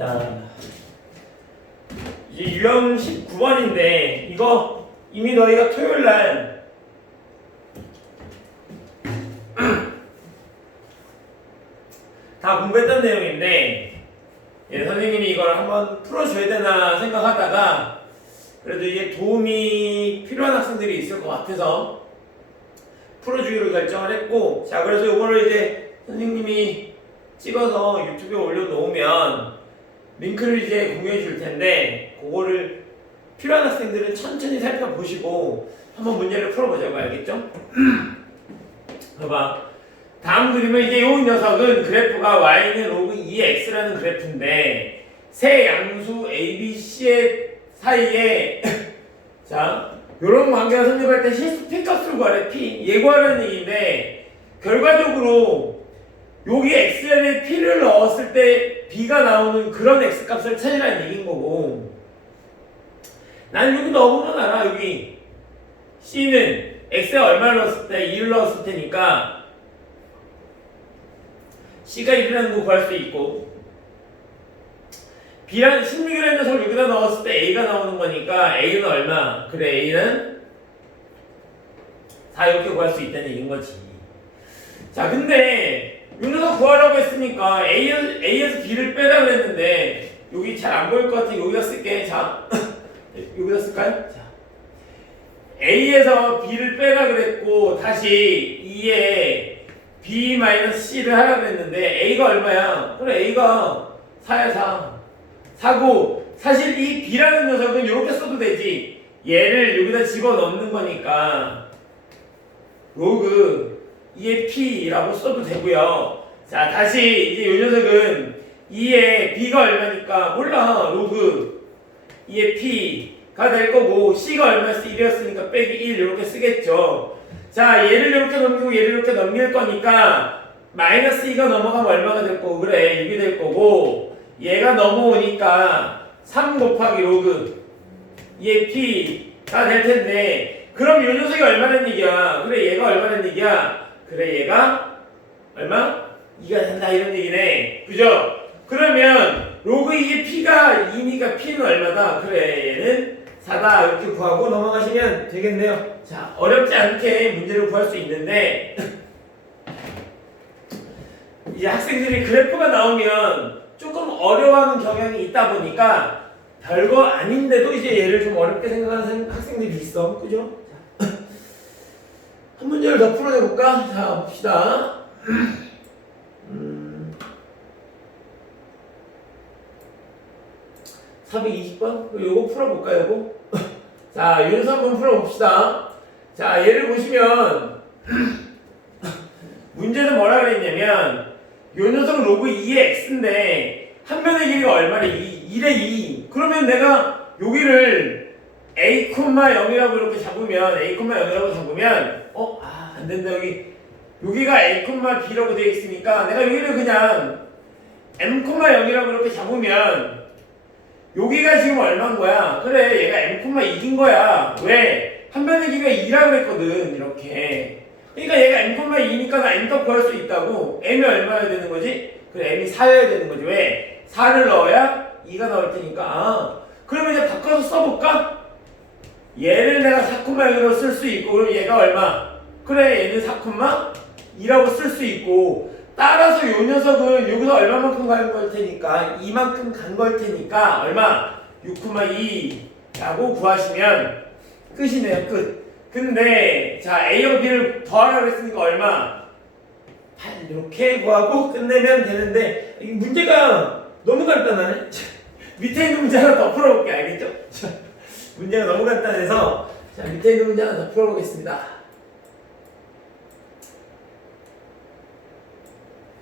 자, 이제 유형 19번인데 이거 이미 너희가 토요일날 다 공부했던 내용인데 선생님이 이걸 한번 풀어줘야 되나 생각하다가 그래도 이게 도움이 필요한 학생들이 있을 것 같아서 풀어주기로 결정을 했고, 자 그래서 이거를 이제 선생님이 찍어서 유튜브에 올려놓으면 링크를 이제 공유해 줄 텐데 그거를 필요한 학생들은 천천히 살펴보시고 한번 문제를 풀어보자고. 알겠죠? 봐봐. 다음 그림은 이제 이 녀석은 그래프가 y는 로그 2x라는 그래프인데 세 양수 a, b, c의 사이에 자 요런 관계가 성립할 때 실수 p값을 구하래. p 예구하라는 얘기인데 결과적으로 여기 x에 p를 넣었을 때 b가 나오는 그런 x값을 찾으라는 얘기인 거고, 난 여기 넣어보면 알아. 여기 c는 x에 얼마를 넣었을 때 2를 넣었을 테니까 c가 1이라는 거 구할 수 있고, b라는 16이라는 녀석을 여기다 넣었을 때 a가 나오는 거니까 a는 얼마? 그래, a는 4 이렇게 구할 수 있다는 얘기인 거지. 자 근데 이 녀석 구하라고 했으니까 a에서 b를 빼라 그랬는데 여기 잘 안 보일 것 같아. 여기다 쓸게. 자 여기다 쓸까요? 자, a에서 b를 빼라 그랬고 다시 2에 b-c를 하라 그랬는데 a가 얼마야? 그래, a가 4야. 4고 사실 이 b라는 녀석은 이렇게 써도 되지. 얘를 여기다 집어넣는 거니까 로그 2의 p라고 써도 되고요. 자 다시 이제 이 녀석은 2의 b가 얼마니까 몰라. 로그 2의 p가 될 거고 c가 얼마였어? 1이었으니까 빼기 1 이렇게 쓰겠죠. 자 얘를 이렇게 넘기고 얘를 이렇게 넘길 거니까 마이너스 2가 넘어가면 얼마가 될 거고, 그래 6이 될 거고, 얘가 넘어오니까 3 곱하기 로그 2의 p가 될 텐데, 그럼 이 녀석이 얼마란 얘기야? 그래 얘가 얼마란 얘기야? 그래 얘가 얼마? 2가 된다 이런 얘기네. 그죠? 그러면 로그 2의 p가 2니까 p는 얼마다? 그래 얘는 4다 이렇게 구하고 넘어가시면 되겠네요. 자 어렵지 않게 문제를 구할 수 있는데 이제 학생들이 그래프가 나오면 조금 어려워하는 경향이 있다 보니까 별거 아닌데도 이제 얘를 좀 어렵게 생각하는 학생들이 있어. 그죠? 한 문제를 더 풀어내볼까? 자 봅시다. 420번? 요거 풀어볼까요? 요거? 자, 윤서 한번 풀어봅시다. 자, 얘를 보시면 문제는 뭐라 그랬냐면 요 녀석은 로그 2의 x인데 한 변의 길이가 얼마래? 1의 2. 그러면 내가 여기를 a, 0이라고 이렇게 잡으면 a, 0이라고 잡으면 안 된다. 여기가 a, b라고 되어 있으니까 내가 여기를 그냥 m, 0이라고 이렇게 잡으면 여기가 지금 얼마인 거야? 그래 얘가 m,2인 거야. 왜? 한 변의 길이가 2라고 했거든. 이렇게. 그러니까 얘가 m,2니까 나 m 더 구할 수 있다고. m이 얼마여야 되는 거지? 그래 m이 4여야 되는 거지. 왜? 4를 넣어야 2가 나올 테니까. 그러면 이제 바꿔서 써볼까? 얘를 내가 4,0으로 쓸 수 있고, 그럼 얘가 얼마? 그래 얘는 4,2라고 쓸 수 있고, 따라서 요 녀석은 여기서 얼마만큼 간 걸 테니까 이만큼 간 걸 테니까 얼마? 6,2라고 구하시면 끝이네요. 끝. 근데 자 A하고 B를 더하라고 했으니까 얼마? 8 이렇게 구하고 끝내면 되는데 이 문제가 너무 간단하네. 밑에 있는 문제 하나 더 풀어볼게. 알겠죠? 문제가 너무 간단해서 자 밑에 있는 문제 하나 더 풀어보겠습니다.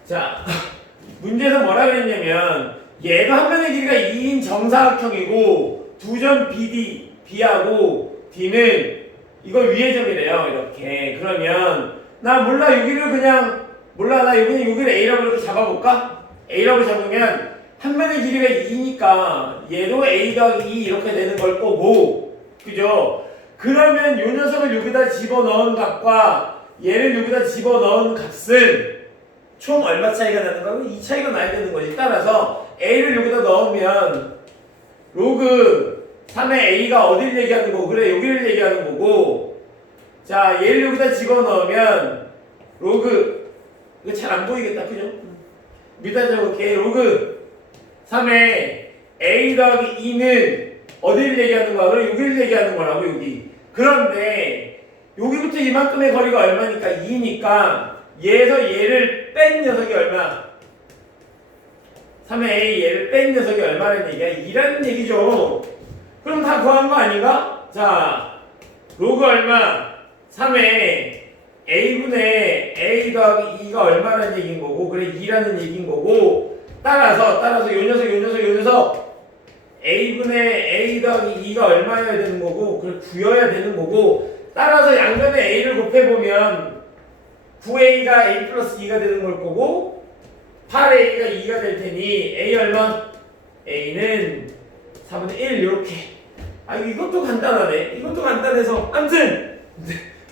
자, 문제에서 뭐라 그랬냐면 얘가 한 변의 길이가 2인 정사각형이고 두 점 BD, B하고 D는 이거 위의 점이래요. 이렇게. 그러면 나 몰라 여기를 그냥 몰라 나 여기를 A라고 이렇게 잡아볼까? A라고 잡으면 한 변의 길이가 2니까 얘도 A가 2 이렇게 되는 걸 거고, 그죠? 그러면 요 녀석을 여기다 집어넣은 값과 얘를 여기다 집어넣은 값은 총 얼마 차이가 나는 거고 이 차이가 나야 되는 거지. 따라서 a를 여기다 넣으면 로그 3의 a가 어딜 얘기하는 거고 그래 여기를 얘기하는 거고 자 얘를 여기다 집어넣으면 로그 이거 잘 안 보이겠다 그죠? 밑에 적을게 로그 3의 a 더하기 2는 어디를 얘기하는 거야? 그래 여기를 얘기하는 거라고 여기. 그런데 여기부터 이만큼의 거리가 얼마니까 2니까 얘에서 얘를 뺀 녀석이 얼마? 3의 a 얘를 뺀 녀석이 얼마라는 얘기야? 2라는 얘기죠. 그럼 다 구한 거 아닌가? 자 로그 얼마? 3의 a분의 a 더하기 2가 얼마라는 얘기인 거고 그래 2라는 얘기인 거고 따라서 요 녀석 a분의 a 더하기 2가 얼마여야 되는 거고 그래 9여야 되는 거고 따라서 양변에 a를 곱해보면 9a가 a 플러스 2가 되는 걸 거고 8a가 2가 될 테니 a 얼마? a는 4분의 1 이렇게. 아 이것도 간단하네. 이것도 간단해서 아무튼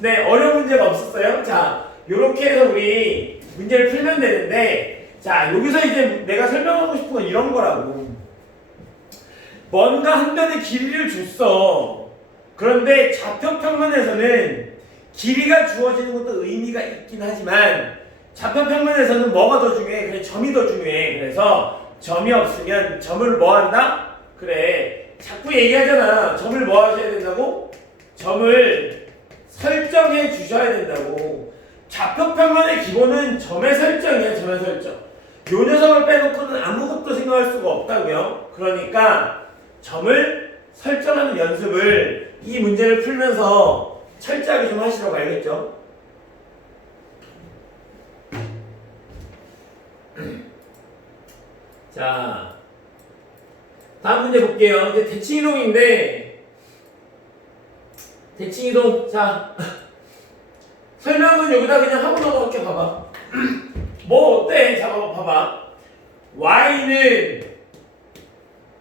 네 어려운 문제가 없었어요. 자 요렇게 해서 우리 문제를 풀면 되는데 자 여기서 이제 내가 설명하고 싶은 건 이런 거라고. 뭔가 한 변의 길이를 줬어. 그런데 좌표평면에서는 길이가 주어지는 것도 의미가 있긴 하지만 좌표평면에서는 뭐가 더 중요해? 그래 점이 더 중요해. 그래서 점이 없으면 점을 뭐 한다? 그래 자꾸 얘기하잖아. 점을 뭐 하셔야 된다고? 점을 설정해 주셔야 된다고. 좌표평면의 기본은 점의 설정이야. 점의 설정. 요 녀석을 빼놓고는 아무것도 생각할 수가 없다고요. 그러니까 점을 설정하는 연습을 이 문제를 풀면서 철저하게 좀 하시라고 알겠죠? 자 다음 문제 볼게요. 이제 대칭이동인데 대칭이동 자 설명은 여기다 그냥 하고 넘어갈게. 봐봐 뭐 어때? 자 봐봐 y는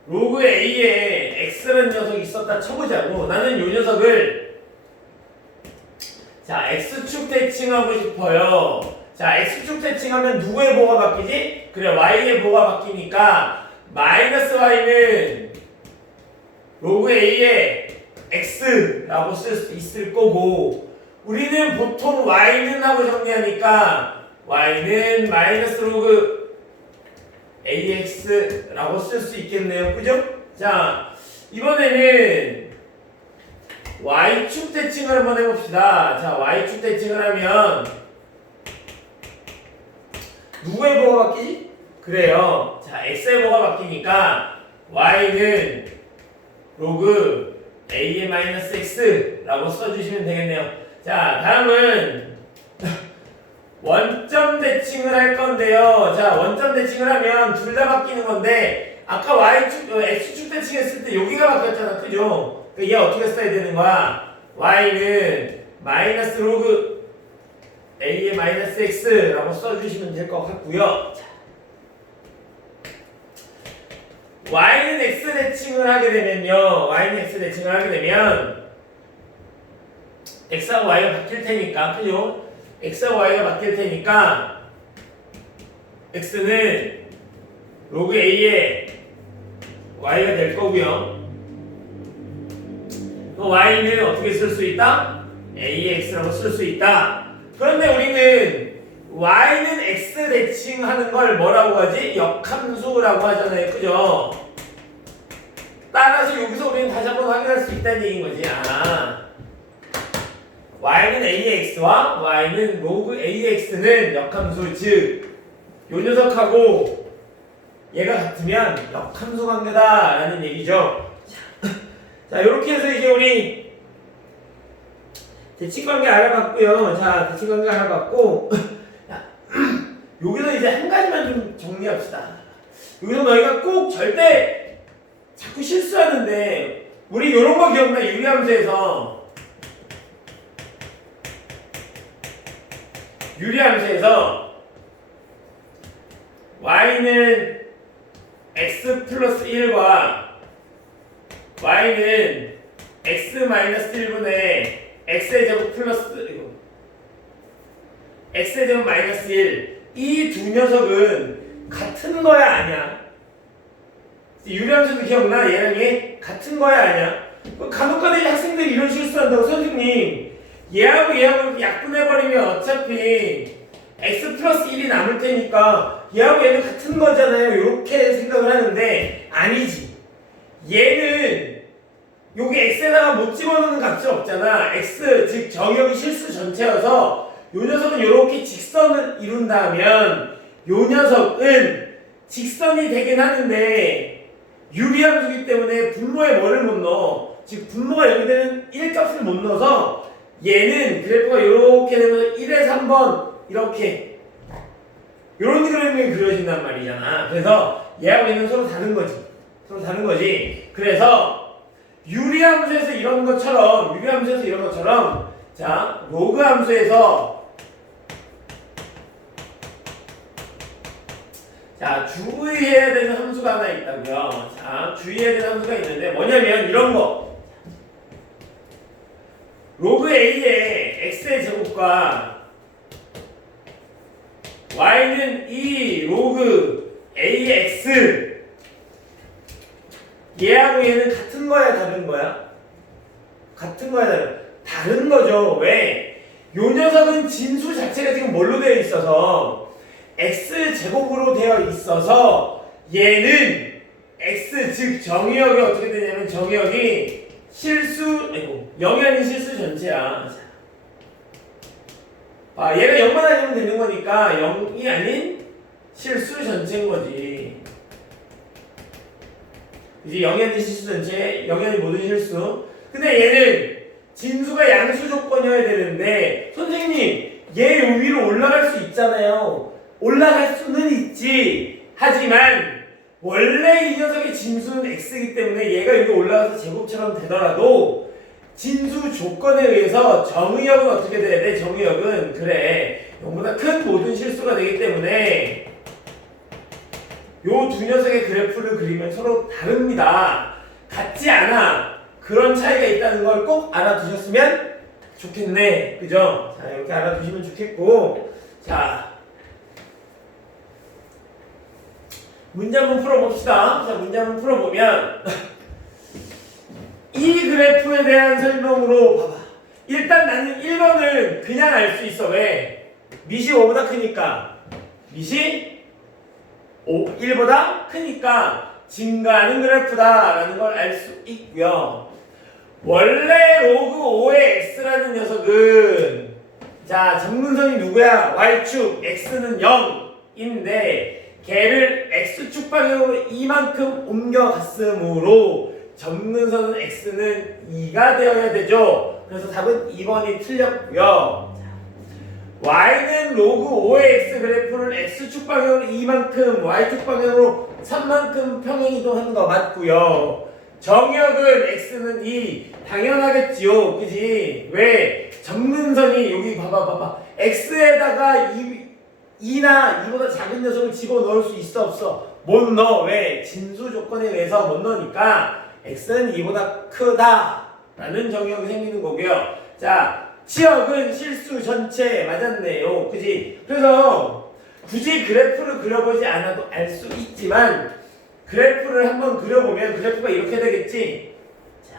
로그 a에 x라는 녀석이 있었다 쳐보자고. 나는 이 녀석을 자 x축 대칭하고 싶어요. 자 x축 대칭하면 누구의 보가 바뀌지? 그래 y의 보가 바뀌니까 마이너스 y는 로그 a에 x라고 쓸 수 있을 거고 우리는 보통 y는 하고 정리하니까 y는 마이너스 로그 ax라고 쓸 수 있겠네요. 그죠? 자 이번에는 y축 대칭을 한번 해봅시다. 자 y축 대칭을 하면 누구의 보가 바뀌지? 그래요. 자 x의 보가 바뀌니까 y는 로그 a의 마이너스 x라고 써주시면 되겠네요. 자 다음은 원점 대칭을 할 건데요. 자 원점 대칭을 하면 둘 다 바뀌는 건데 아까 y축, x축 대칭했을 때 여기가 바뀌었잖아. 그죠? 그러니까 얘 어떻게 써야 되는 거야? y는 마이너스 로그 a의 마이너스 x라고 써주시면 될 것 같고요. 자, y는 x 대칭을 하게 되면요. y는 x 대칭을 하게 되면 x하고 y가 바뀔 테니까 그죠? x하고 y가 바뀔 테니까 x는 로그 a의 y가 될 거고요. 또 y는 어떻게 쓸 수 있다? a의 x라고 쓸 수 있다. 그런데 우리는 y는 x 대칭하는 걸 뭐라고 하지? 역함수라고 하잖아요. 그죠? 따라서 여기서 우리는 다시 한번 확인할 수 있다는 얘기인 거지. y는 ax와 y는 로그 ax는 역함수, 즉 요 녀석하고 얘가 같으면 역함수 관계다 라는 얘기죠. 자 이렇게 해서 이제 우리 대칭관계 알아봤고요. 자 대칭관계 알아봤고 여기서 이제 한 가지만 좀 정리합시다. 여기서 너희가 꼭 절대 자꾸 실수하는데 우리 요런 거 기억나? 유리함수에서 y는 x 플러스 1과 y는 x 마이너스 1분의 x의 제곱 플러스 x의 제곱 마이너스 1 이 두 녀석은 같은 거야 아니야? 유리함수도 기억나? 얘랑 얘 같은 거야 아니야? 간혹가다 학생들이 이런 실수한다고. 선생님 얘하고 얘하고 이렇게 약분해버리면 어차피 x 플러스 1이 남을 테니까 얘하고 얘는 같은 거잖아요. 이렇게 생각을 하는데 아니지. 얘는 여기 x에다가 못 집어넣는 값이 없잖아. x 즉 정의역이 실수 전체여서 요 녀석은 이렇게 직선을 이룬다면 요 녀석은 직선이 되긴 하는데 유리함수기 때문에 분모에 뭐를 못 넣어. 즉 분모가 여기 되는 1값을 못 넣어서 얘는 그래프가 이렇게 되면 1에서 3번 이렇게 이런 그림이 그려진단 말이잖아. 그래서 얘하고 얘는 서로 다른 거지. 서로 다른 거지. 그래서 유리함수에서 이런 것처럼 자 로그 함수에서 자 주의해야 되는 함수가 하나 있다고요. 자 주의해야 되는 함수가 있는데 뭐냐면 이런 거. 로그 a의 x의 제곱과 y는 이 로그 ax 얘하고 얘는 같은 거야 다른 거야? 같은 거야 다른 거죠. 왜? 요 녀석은 진수 자체가 지금 뭘로 되어 있어서 x 제곱으로 되어 있어서 얘는 x 즉 정의역이 어떻게 되냐면 정의역이 영이 아닌 실수 전체야. 얘가 0만 아니면 되는 거니까 0이 아닌 실수 전체인 거지. 이제 0이 아닌 실수 전체, 0이 아닌 모든 실수. 근데 얘는 진수가 양수 조건이어야 되는데 선생님 얘 위로 올라갈 수 있잖아요. 올라갈 수는 있지. 하지만 원래 이 녀석의 진수는 x이기 때문에 얘가 여기 올라가서 제곱처럼 되더라도 진수 조건에 의해서 정의역은 어떻게 돼야 돼? 정의역은 그래 0보다 큰 모든 실수가 되기 때문에 요 두 녀석의 그래프를 그리면 서로 다릅니다. 같지 않아. 그런 차이가 있다는 걸 꼭 알아두셨으면 좋겠네. 그죠? 자 이렇게 알아두시면 좋겠고 자 문제 한번 풀어봅시다. 자 문제 한번 풀어보면 이 그래프에 대한 설명으로 봐봐. 일단 나는 1번을 그냥 알 수 있어. 왜? 밑이 5보다 크니까. 밑이 1보다 크니까 증가하는 그래프다 라는 걸 알 수 있고요. 원래 로그 5의 x라는 녀석은 자 점근선이 누구야? y축 x는 0인데 걔를 x축 방향으로 이만큼 옮겨갔으므로 점근선은 x는 2가 되어야 되죠. 그래서 답은 2번이 틀렸고요. y는 로그 5의 x 그래프를 x축 방향으로 이만큼 y축 방향으로 3만큼 평행이동하는 거 맞고요. 정역은 x는 2 당연하겠지요. 그지? 왜? 점근선이 여기 봐봐 x에다가 2나 2보다 작은 녀석을 집어넣을 수 있어 없어? 못 넣어. 왜? 진수 조건에 의해서 못 넣으니까 x는 2보다 크다 라는 정역이 생기는 거고요. 자 치역은 실수 전체 맞았네요. 그지? 그래서 굳이 그래프를 그려보지 않아도 알 수 있지만 그래프를 한번 그려보면 그래프가 이렇게 되겠지. 자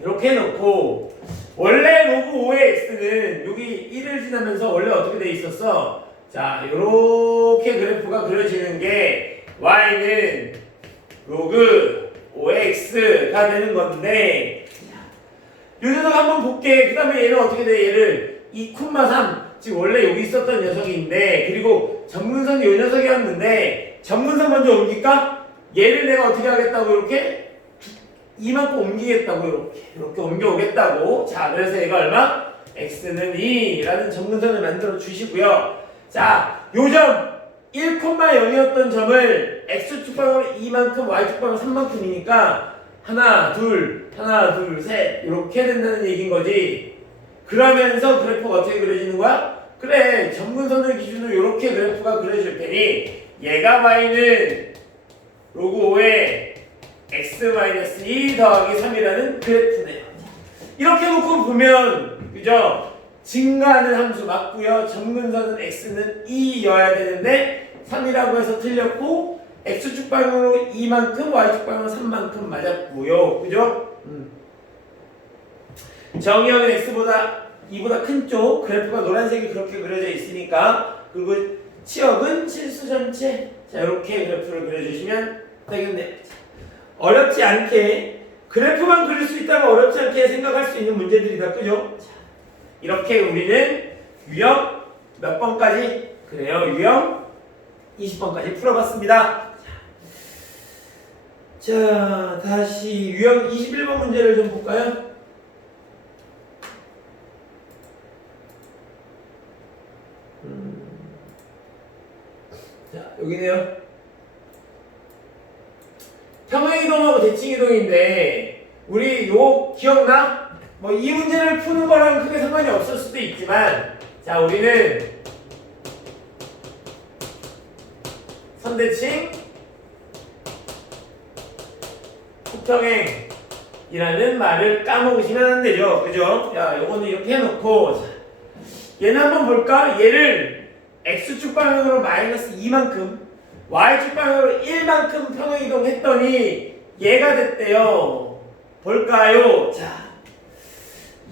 이렇게 해놓고 원래 로그 5의 x는 여기 1을 지나면서 원래 어떻게 돼 있었어? 자 이렇게 그래프가 그려지는 게 y는 로그 5의 x가 되는 건데 이 녀석 한번 볼게. 그 다음에 얘는 어떻게 돼? 얘를 2,3 지금 원래 여기 있었던 녀석인데 그리고 점근선이 이 녀석이었는데 점근선 먼저 옮길까? 얘를 내가 어떻게 하겠다고 이렇게 이만큼 옮기겠다고 이렇게 옮겨오겠다고. 자 그래서 얘가 얼마? x는 2라는 점근선을 만들어 주시고요. 자 요점 1,0이었던 점을 x축 방향으로 2만큼 y축 방향으로 3만큼이니까 하나 둘 셋 이렇게 된다는 얘기인 거지. 그러면서 그래프가 어떻게 그려지는 거야? 그래 점근선을 기준으로 이렇게 그래프가 그려질 테니 얘가 y는 로그 5의 x-2 더하기 3이라는 그래프네요. 이렇게 놓고 보면 그죠? 증가하는 함수 맞고요. 점근선은 x는 2여야 되는데 3이라고 해서 틀렸고 x축 방향으로 2만큼 y축 방향으로 3만큼 맞았고요. 그죠? 정의역은 x보다 2보다 큰 쪽 그래프가 노란색이 그렇게 그려져 있으니까 그리고 치역은 실수 전체 자 이렇게 그래프를 그려주시면 되겠네요. 어렵지 않게 그래프만 그릴 수 있다면 어렵지 않게 생각할 수 있는 문제들이다. 그죠? 자, 이렇게 우리는 유형 몇 번까지? 그래요. 유형 20번까지 풀어봤습니다. 자, 다시 유형 21번 문제를 좀 볼까요? 자, 여기네요. 평행이동하고 대칭이동인데 우리 요 기억나? 뭐 이 문제를 푸는 거랑 크게 상관이 없을 수도 있지만 자, 우리는 선대칭 평행이라는 말을 까먹으시면 안 되죠. 그죠? 야, 요거는 이렇게 해놓고 자, 얘는 한번 볼까? 얘를 x축 방향으로 마이너스 2만큼 y축 방향으로 1만큼 평행이동 했더니 얘가 됐대요. 볼까요? 자,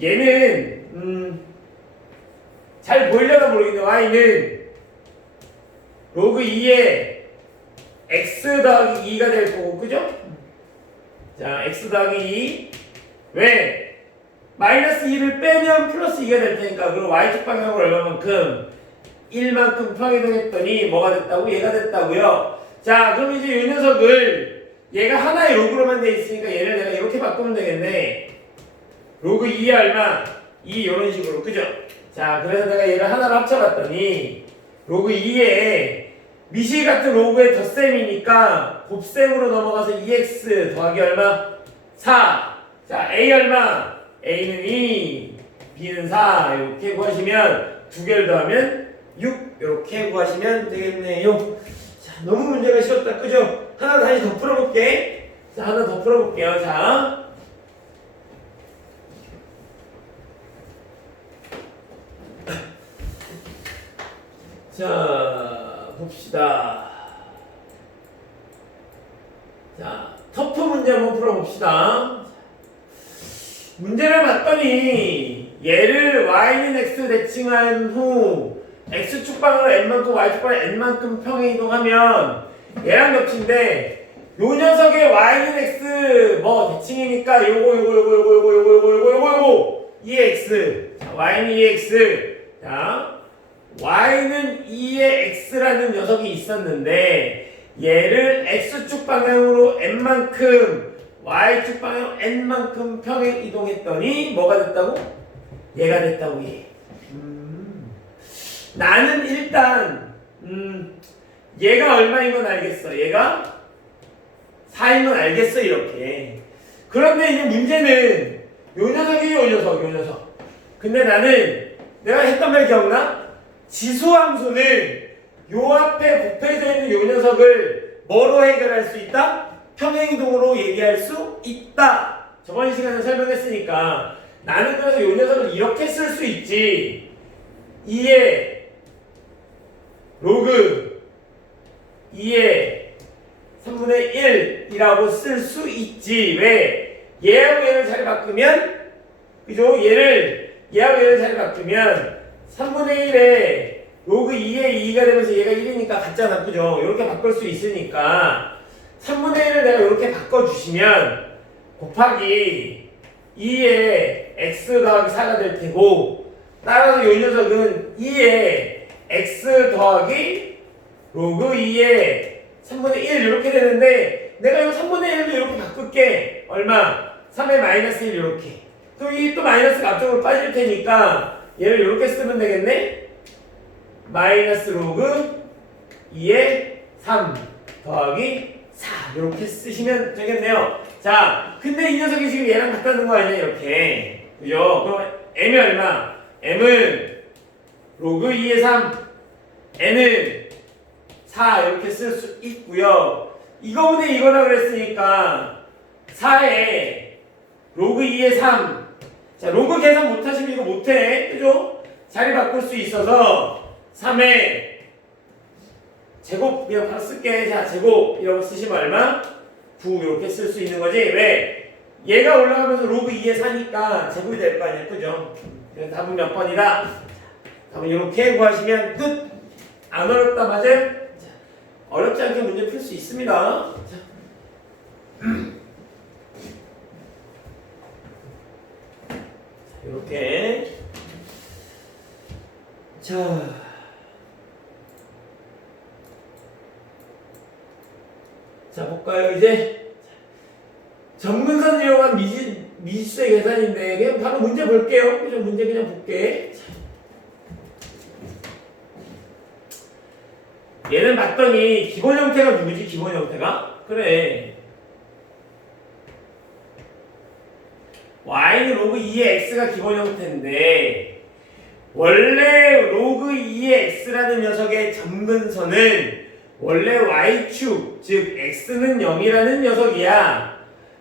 얘는 잘 보이려나 모르겠는데 y는 로그 2에 x 더하기 2가 될 거고 그죠? 자, x 더하기 2 왜? 마이너스 2를 빼면 플러스 2가 될 테니까 그리고 y축 방향으로 얼마만큼? 1만큼 평행이동했더니 뭐가 됐다고? 얘가 됐다고요. 자, 그럼 이제 이 녀석을 얘가 하나의 로그로만 돼 있으니까 얘를 내가 이렇게 바꾸면 되겠네. 로그 2에 얼마? 2 이런 식으로 그죠? 자, 그래서 내가 얘를 하나로 합쳐봤더니 로그 2에 미시 같은 로그의 덧셈이니까 곱셈으로 넘어가서 2x 더하기 얼마? 4. 자, a 얼마? a는 2, b는 4 이렇게 구하시면 두 개를 더하면 6 이렇게 구하시면 되겠네요. 자, 너무 문제가 쉬웠다. 그죠? 하나 다시 더 풀어볼게. 자, 하나 더 풀어볼게요. 자, 봅시다. 자, 터프 문제 한번 풀어봅시다. 문제를 봤더니 얘를 y는 x 대칭한 후 x축 방향으로 n만큼 y축 방향으로 n만큼 평행이동하면 얘랑 겹친데 요 녀석의 y는 x 뭐 대칭이니까 요거 2x 자, y는 2x 자 y는 2의 x라는 녀석이 있었는데 얘를 x축 방향으로 n만큼 y축 방향으로 n만큼 평행 이동했더니 뭐가 됐다고? 얘가 됐다고 얘. 나는 일단 얘가 얼마인 건 알겠어. 얘가 4인 건 알겠어 이렇게. 그런데 이제 문제는 요 녀석이에요. 요 녀석. 근데 나는 내가 했던 말 기억나? 지수함수는 요 앞에 곱해져 있는 요 녀석을 뭐로 해결할 수 있다? 평행이동으로 얘기할 수 있다. 저번 시간에 설명했으니까 나는 그래서 요 녀석을 이렇게 쓸 수 있지. 2의 로그 2의 3분의 1이라고 쓸 수 있지. 왜? 얘하고 얘를 잘 바꾸면 그죠? 얘하고 얘를 잘 바꾸면 3분의 1에 로그 2의 2가 되면서 얘가 1이니까 같잖아. 그죠? 이렇게 바꿀 수 있으니까 3분의 1을 내가 이렇게 바꿔주시면 곱하기 2의 x 더하기 4가 될 테고 따라서 이 녀석은 2의 x 더하기 로그 2의 3분의 1 이렇게 되는데 내가 이 3분의 1을 이렇게 바꿀게. 얼마? 3의 마이너스 1 이렇게. 그럼 이 또 마이너스가 앞쪽으로 빠질 테니까 얘를 이렇게 쓰면 되겠네. 마이너스 로그 2의 3 더하기 4 이렇게 쓰시면 되겠네요. 자, 근데 이 녀석이 지금 얘랑 같다는 거 아니야 이렇게. 그죠? 그럼 m이 얼마? m은 로그 2의 3 n은 4 이렇게 쓸 수 있고요. 이거보다 이거라 그랬으니까 4에 로그 2의 3 자, 로그 계산 못하시면 이거 못해. 그죠? 자리 바꿀 수 있어서 3의 제곱 그냥 바로 쓸게. 자, 제곱이라고 쓰시면 얼마? 9 이렇게 쓸 수 있는 거지. 왜? 얘가 올라가면서 로그 2에 사니까 제곱이 될 거 아니야. 그죠? 그래서 답은 몇 번이다? 답은 이렇게 구하시면 끝! 안 어렵다, 맞아요? 자, 어렵지 않게 문제 풀 수 있습니다. 자. 이렇게. 자, 볼까요? 이제 점근선 이용한 미지수의 계산인데 그냥 바로 문제 볼게요. 그죠? 문제 그냥 볼게. 얘는 봤더니 기본 형태가 누구지? 기본 형태가? 그래. y는 로그 2의 x가 기본 형태인데 원래 로그 2의 x라는 녀석의 점근선은 원래 y축, 즉 x는 0이라는 녀석이야.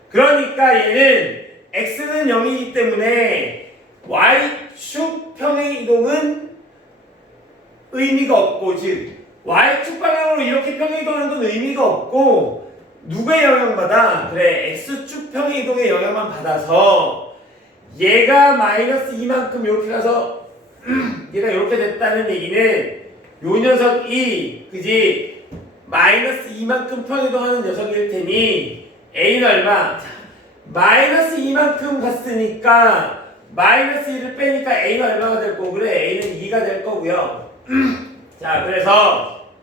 그러니까 얘는 x는 0이기 때문에 y축 평행 이동은 의미가 없고, 즉 y축 방향으로 이렇게 평행 이동하는 건 의미가 없고 누구의 영향받아? 그래, x축 평행 이동의 영향만 받아서 얘가 마이너스 2만큼 이렇게 가서 얘가 이렇게 됐다는 얘기는 요 녀석이 그지 마이너스 2만큼 평행 이동하는 녀석일 테니 a는 얼마? 자, 마이너스 2만큼 갔으니까 마이너스 1을 빼니까 a는 얼마가 될 거고, 그래, a는 2가 될 거고요. 자, 그래서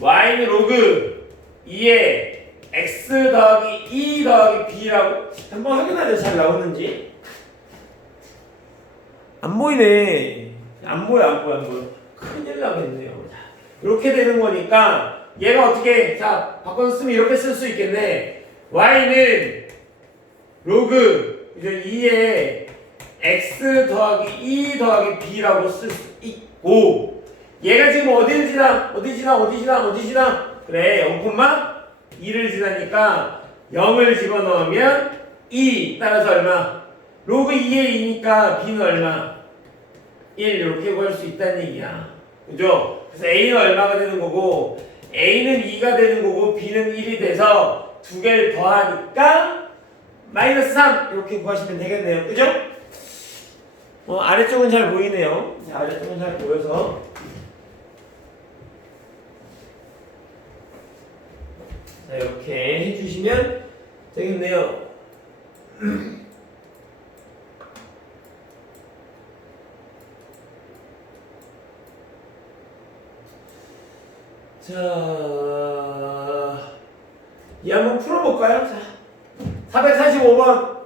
y는 로그 2에 x 더하기 2 더하기 b라고 한번 확인하자. 잘 나오는지. 안 보이네. 안 보여. 큰일 나겠네요. 자, 이렇게 되는 거니까 얘가 어떻게, 자, 바꿔서 쓰면 이렇게 쓸 수 있겠네. y는 로그 2에 x 더하기 2 더하기 b라고 쓸 수 있고, 얘가 지금 어디 지나? 그래, 0,2를 지나니까 0을 집어넣으면 2, 따라서 얼마? 로그 2에 2니까 b는 얼마? 1 이렇게 구할 수 있다는 얘기야. 그죠? 그래서 a는 얼마가 되는 거고 a는 2가 되는 거고 b는 1이 돼서 두 개를 더하니까 마이너스 3 이렇게 구하시면 되겠네요. 그죠? 아래쪽은 잘 보이네요. 자, 아래쪽은 잘 보여서 자, 이렇게 해주시면 되겠네요. 자, 이 한번 풀어볼까요? 자, 445번.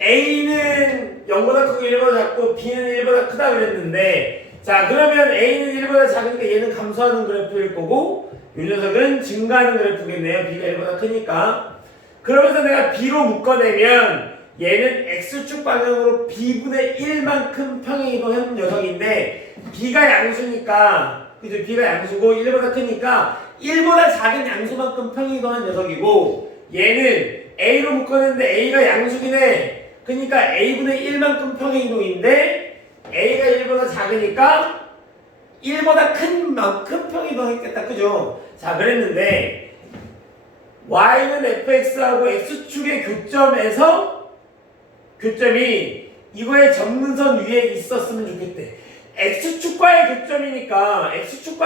A는 0보다 크고 1보다 작고 B는 1보다 크다 그랬는데, 자, 그러면 A는 1보다 작으니까 얘는 감소하는 그래프일 거고 이 녀석은 증가하는 그래프겠네요. B가 1보다 크니까. 그러면서 내가 B로 묶어내면 얘는 X축 방향으로 B분의 1만큼 평행이동한 녀석인데 B가 양수니까, 그죠? B가 양수고 1보다 크니까 1보다 작은 양수만큼 평행이동한 녀석이고, 얘는 A로 묶었는데 A가 양수긴 해. 그러니까 A분의 1만큼 평행이동인데 A가 1보다 작으니까 1보다 큰 만큼 평행이동했겠다. 그죠? 자, 그랬는데 Y는 fx하고 x축의 교점이 이거의 점근선 위에 있었으면 좋겠대. x축과의 교점이니까 x축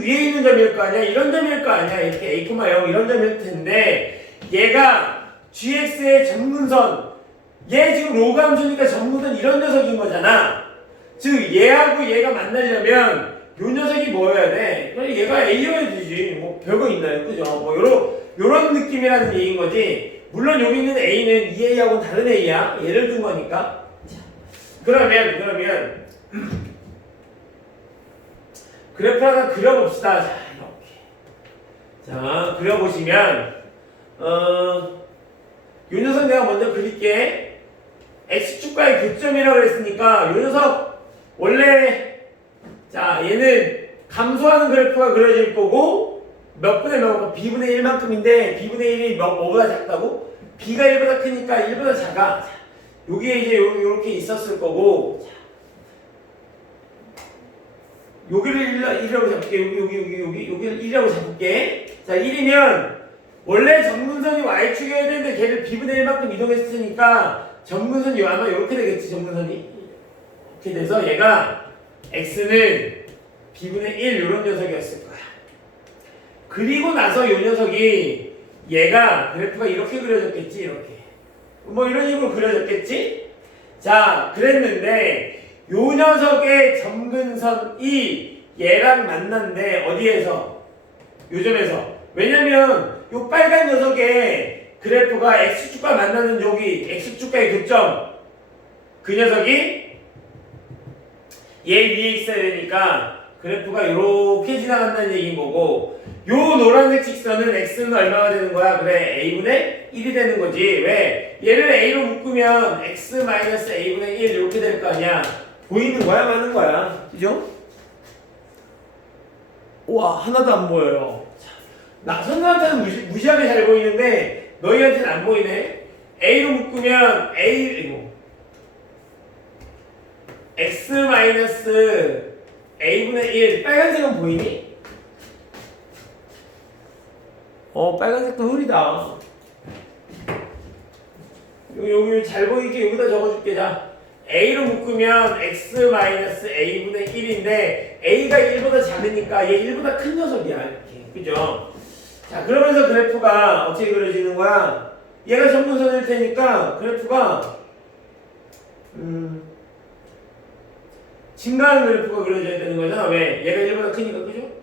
위에 있는 점일 거 아니야? 이런 점일 거 아니야? 이렇게 a, 0 이런 점일 텐데 얘가 gx의 점근선, 얘 지금 로그 함수니까 점근선 이런 녀석인 거잖아. 즉 얘하고 얘가 만나려면 요 녀석이 뭐여야 돼? 얘가 a여야 되지. 뭐 별거 있나요? 그죠? 뭐 요런 느낌이라는 얘기인 거지. 물론 여기 있는 a는 이 a하고는 다른 a야. 얘를 둔 거니까. 그러면 그래프 하나 그려봅시다. 자, 이렇게. 자, 그려보시면 요 녀석 내가 먼저 그릴게. x축과의 교점이라고 했으니까 요 녀석 원래, 자, 얘는 감소하는 그래프가 그려질 거고 몇 분의 몇가 b분의 1만큼인데 b분의 1이 뭐보다 작다고? b가 1보다 크니까 1보다 작아. 여기에 이제 요렇게 있었을 거고, 여기를 1이라고 잡을게. 여기를 1이라고 잡을게. 자, 1이면 원래 정근선이 y축이어야 되는데 걔를 b분의 1만큼 이동했으니까 정근선이 아마 이렇게 되겠지. 정근선이 이렇게 돼서 얘가 x는 b분의 1 이런 녀석이었을 거야. 그리고 나서 이 녀석이 얘가 그래프가 이렇게 그려졌겠지. 이렇게 뭐 이런 식으로 그려졌겠지. 자, 그랬는데 요 녀석의 점근선이 얘랑 만났는데 어디에서? 요 점에서. 왜냐면 요 빨간 녀석의 그래프가 x축과 만나는 여기 x축과의 교점, 그 녀석이 얘 위에 있어야 되니까 그래프가 요렇게 지나간다는 얘기인 거고, 요 노란색 직선은 x는 얼마가 되는 거야? 그래, a분의 1이 되는 거지. 왜? 얘를 a로 묶으면 x-a분의 1 이렇게 될 거 아니야. 보이는 거야, 마는 거야? 그죠? 우와, 하나도 안 보여요. 나 선생한테는 무시하게 잘 보이는데 너희한테는 안 보이네. a로 묶으면 x-a분의 1 빨간색은 보이니? 빨간색도 흐리다. 여기 잘 보이게 여기다 적어줄게. 자, a로 묶으면 x-a분의 1인데 a가 1보다 작으니까 얘 1보다 큰 녀석이야. 이렇게. 그죠? 자, 그러면서 그래프가 어떻게 그려지는 거야? 얘가 점근선일 테니까 그래프가 증가하는 그래프가 그려져야 되는 거잖아. 왜? 얘가 1보다 크니까. 그죠?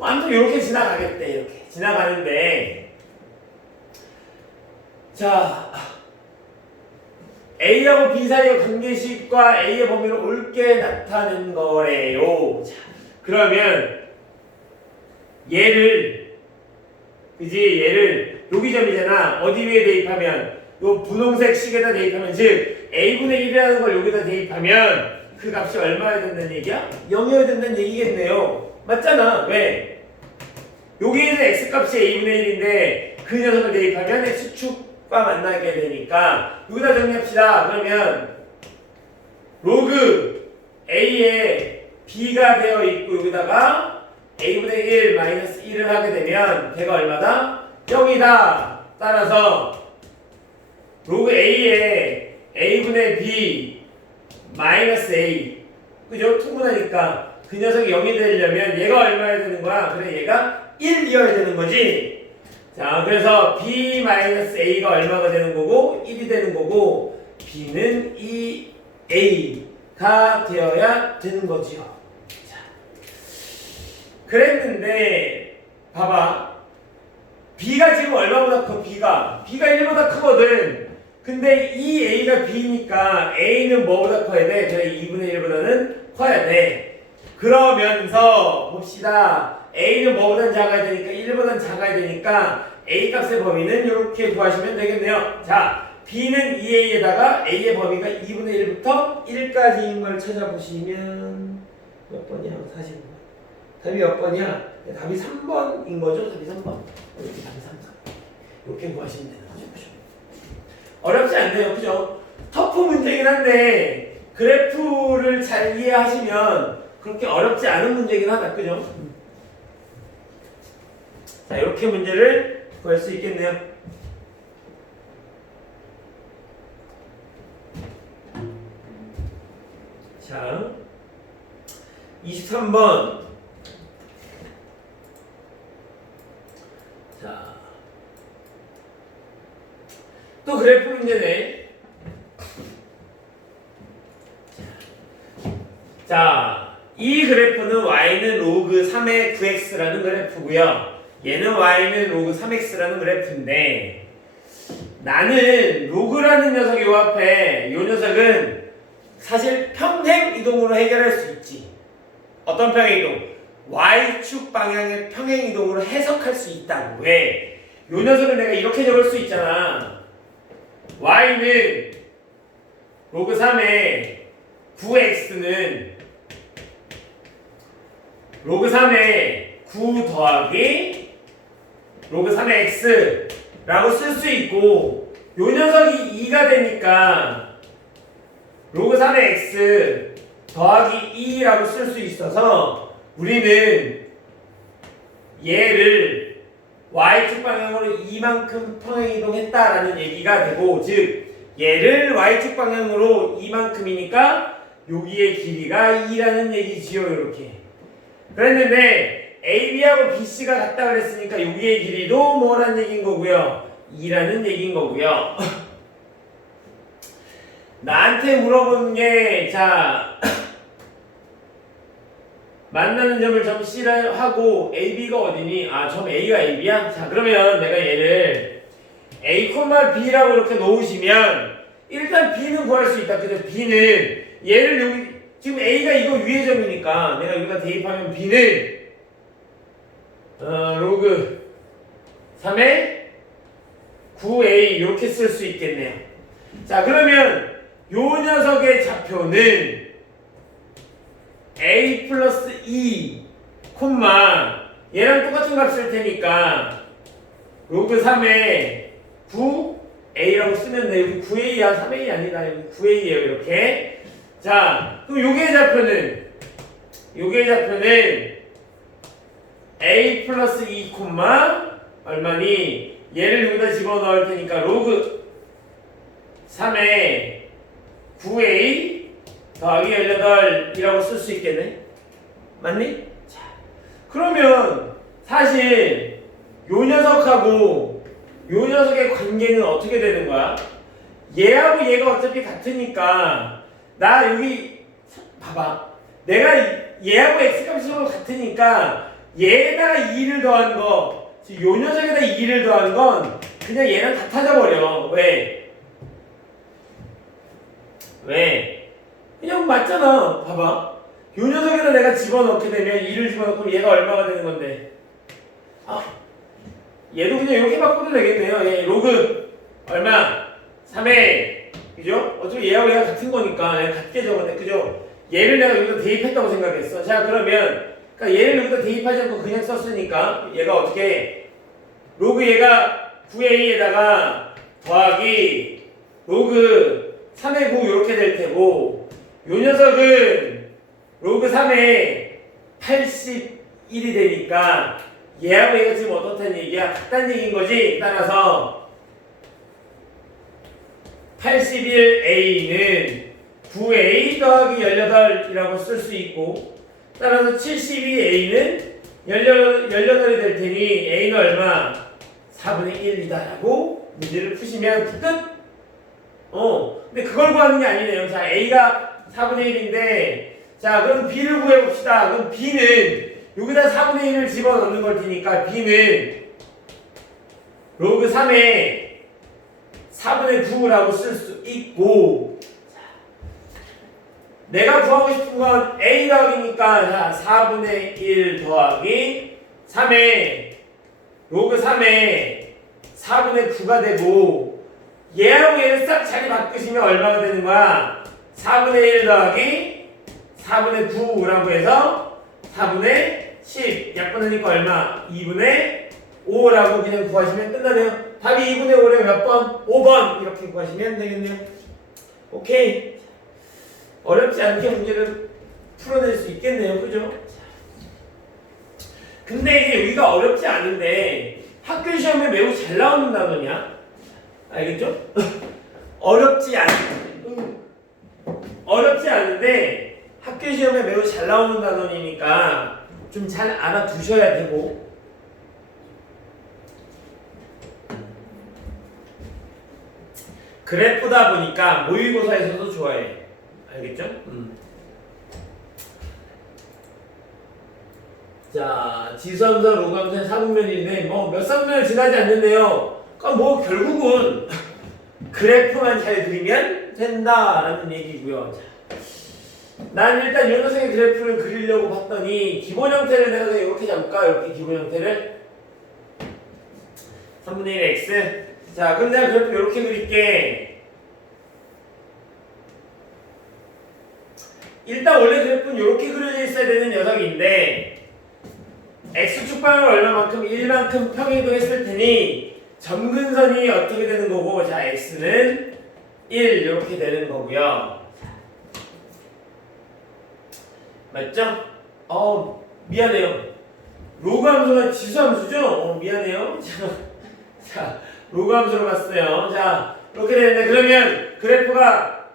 아무튼 이렇게 지나가겠대. 이렇게 지나가는데, 자, A하고 B 사이의 관계식과 A의 범위를 옳게 나타낸 거래요. 자, 그러면 얘를 여기 점이잖아. 어디 위에 대입하면? 요 분홍색 식에다 대입하면, 즉 A분의 1이라는 걸 여기다 대입하면 그 값이 얼마여야 된다는 얘기야? 0이어야 된다는 얘기겠네요. 맞잖아. 왜? 여기에는 x값이 a분의 1인데 그 녀석을 대입하면 x축과 만나게 되니까 여기다 정리합시다. 그러면 로그 a에 b가 되어 있고 여기다가 a분의 1 마이너스 1을 하게 되면 걔가 얼마다? 0이다. 따라서 로그 a에 a분의 b 마이너스 a, 그죠? 통분하니까 그 녀석이 0이 되려면 얘가 얼마여야 되는 거야? 그래, 얘가 1이어야 되는 거지. 자, 그래서 b-a가 얼마가 되는 거고 1이 되는 거고 b는 2a가 되어야 되는 거지요. 자, 그랬는데 봐봐, b가 지금 얼마보다 커? b가 1보다 크거든. 근데 이 a가 b니까 a는 뭐보다 커야 돼? 그래, 2분의 1보다는 커야 돼. 그러면서 봅시다. a는 뭐보단 작아야 되니까 1보단 작아야 되니까 a 값의 범위는 이렇게 구하시면 되겠네요. 자, b는 2a에다가 a의 범위가 2분의 1부터 1까지인 걸 찾아보시면 몇 번이야? 45번. 답이 몇 번이야? 답이 3번인 거죠? 답이 3번. 이렇게 답이 3번. 이렇게 구하시면 되는 거죠. 어렵지 않네요. 그죠? 터프 문제긴 한데 그래프를 잘 이해하시면 그렇게 어렵지 않은 문제긴 하다. 그죠? 자, 이렇게 문제를 구할 수 있겠네요. 자, 23번. 자, 또 그래프 문제네. 자, 이 그래프는 y는 로그 3의 9x라는 그래프고요. 얘는 y는 로그 3x라는 그래프인데, 나는 로그라는 녀석이 요 앞에, 요 녀석은 사실 평행 이동으로 해결할 수 있지. 어떤 평행 이동? y축 방향의 평행 이동으로 해석할 수 있다고. 왜? 요 녀석을 내가 이렇게 적을 수 있잖아. y는 로그 3의 9x는 로그 3의 9 더하기 로그 3의 x라고 쓸 수 있고, 요 녀석이 2가 되니까 로그 3의 x 더하기 2라고 쓸 수 있어서 우리는 얘를 y축 방향으로 이만큼 평행이동했다라는 얘기가 되고, 즉 얘를 y축 방향으로 이만큼이니까 여기의 길이가 2라는 얘기지요. 이렇게 그랬는데 AB하고 BC가 같다 그랬으니까 여기의 길이도 뭐라는 얘기인 거고요, 2라는 얘기인 거고요. 나한테 물어본 게, 자 만나는 점을 점 C를 하고 AB가 어디니? 아, 점 A가 AB야? 자, 그러면 내가 얘를 A, B라고 이렇게 놓으시면 일단 B는 구할 수 있다. 근데 B는 얘를 여기, 지금 A가 이거 위의 점이니까 내가 여기다 대입하면 B는 로그 3의 9A 이렇게 쓸 수 있겠네요. 자, 그러면 요 녀석의 좌표는 A 플러스 2, 얘랑 똑같은 값 쓸 테니까 로그 3의 9A라고 쓰면 돼. 여기 9A야, 3A 아니다. 여기 9A예요. 이렇게. 자, 그럼 요게 좌표는 A 플러스 2, 얼마니? 얘를 여기다 집어넣을 테니까 로그 3의 9A 더하기 18이라고 쓸 수 있겠네? 맞니? 자, 그러면 사실 요 녀석하고 요 녀석의 관계는 어떻게 되는 거야? 얘하고 얘가 어차피 같으니까, 나 여기 봐봐, 내가 얘하고 x값이 서로 같으니까 얘에다가 2를 더한 거, 요 녀석에다 2를 더한 건 그냥 얘랑 같아져 버려. 왜? 그냥 맞잖아. 봐봐, 요 녀석에다 내가 집어넣게 되면 2를 집어넣고 얘가 얼마가 되는 건데, 얘도 그냥 이렇게 바꿔도 되겠네요. 얘 로그 얼마? 3에, 그죠? 어차피 얘하고 얘가 같은 거니까 내가 같게 적었네, 그죠? 얘를 내가 여기다 대입했다고 생각했어. 자, 그러면 그러니까 얘를 여기다 대입하지 않고 그냥 썼으니까 얘가 어떻게, 로그 얘가 9a에다가 더하기 로그 3의 9 이렇게 될 테고, 요 녀석은 로그 3의 81이 되니까 얘하고 얘가 지금 어떻다는 얘기야? 같다는 얘기인 거지. 따라서 81a는 9a 더하기 18이라고 쓸 수 있고, 따라서 72a는 18이 될 테니 a는 얼마? 4분의 1이다 라고 문제를 푸시면 끝! 근데 그걸 구하는 게 아니네요. 자, a가 4분의 1인데, 자, 그럼 b를 구해봅시다. 그럼 b는 여기다 4분의 1을 집어넣는 걸 테니까 b는 로그 3의 4분의 9라고 쓸 수 있고, 내가 구하고 싶은 건 a 더하기니까, 자, 4분의 1 더하기 3의 로그 3의 4분의 9가 되고, 얘하고 얘를 싹 자리 바꾸시면 얼마가 되는 거야? 4분의 1 더하기 4분의 9라고 해서 4분의 10 약분하니까 얼마? 2분의 5라고 그냥 구하시면 끝나네요. 답이 2분의 5래 몇 번? 5번 이렇게 구하시면 되겠네요. 오케이. 어렵지 않게 문제를 풀어낼 수 있겠네요. 그죠? 근데 이게 여기가 어렵지 않은데 학교 시험에 매우 잘 나오는 단어냐? 알겠죠? 어렵지 않은데 학교 시험에 매우 잘 나오는 단어니까 좀 잘 알아두셔야 되고, 그래프다 보니까 모의고사에서도 좋아해. 알겠죠? 자, 지수함수, 로그함수의 사분면인데 뭐 몇 사분면을 지나지 않는데요. 그러니까 뭐 결국은 그래프만 잘 그리면 된다라는 얘기고요. 자, 난 일단 이 녀석의 그래프를 그리려고 봤더니 기본 형태를 내가 그냥 이렇게 잡을까? 이렇게 기본 형태를 3분의 1 x. 자, 그럼 내가 그래프 이렇게 그릴게. 일단 원래 그래프는 이렇게 그려져 있어야 되는 녀석인데 x축 방향을 얼마만큼 1만큼 평행이동했을 테니 점근선이 어떻게 되는 거고, 자 x는 1 이렇게 되는 거고요. 맞죠? 미안해요. 로그 함수가 지수 함수죠? 미안해요. 자, 로그 함수로 봤어요. 자, 이렇게 되는데 그러면 그래프가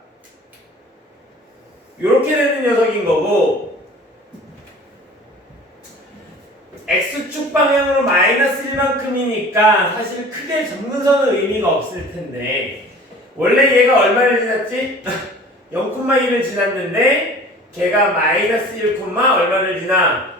이렇게 되는 녀석인 거고, x축 방향으로 마이너스 1만큼이니까 사실 크게 점근선은 의미가 없을 텐데, 원래 얘가 얼마를 지났지? 0,1을 지났는데 걔가 마이너스 1, 얼마를 지나?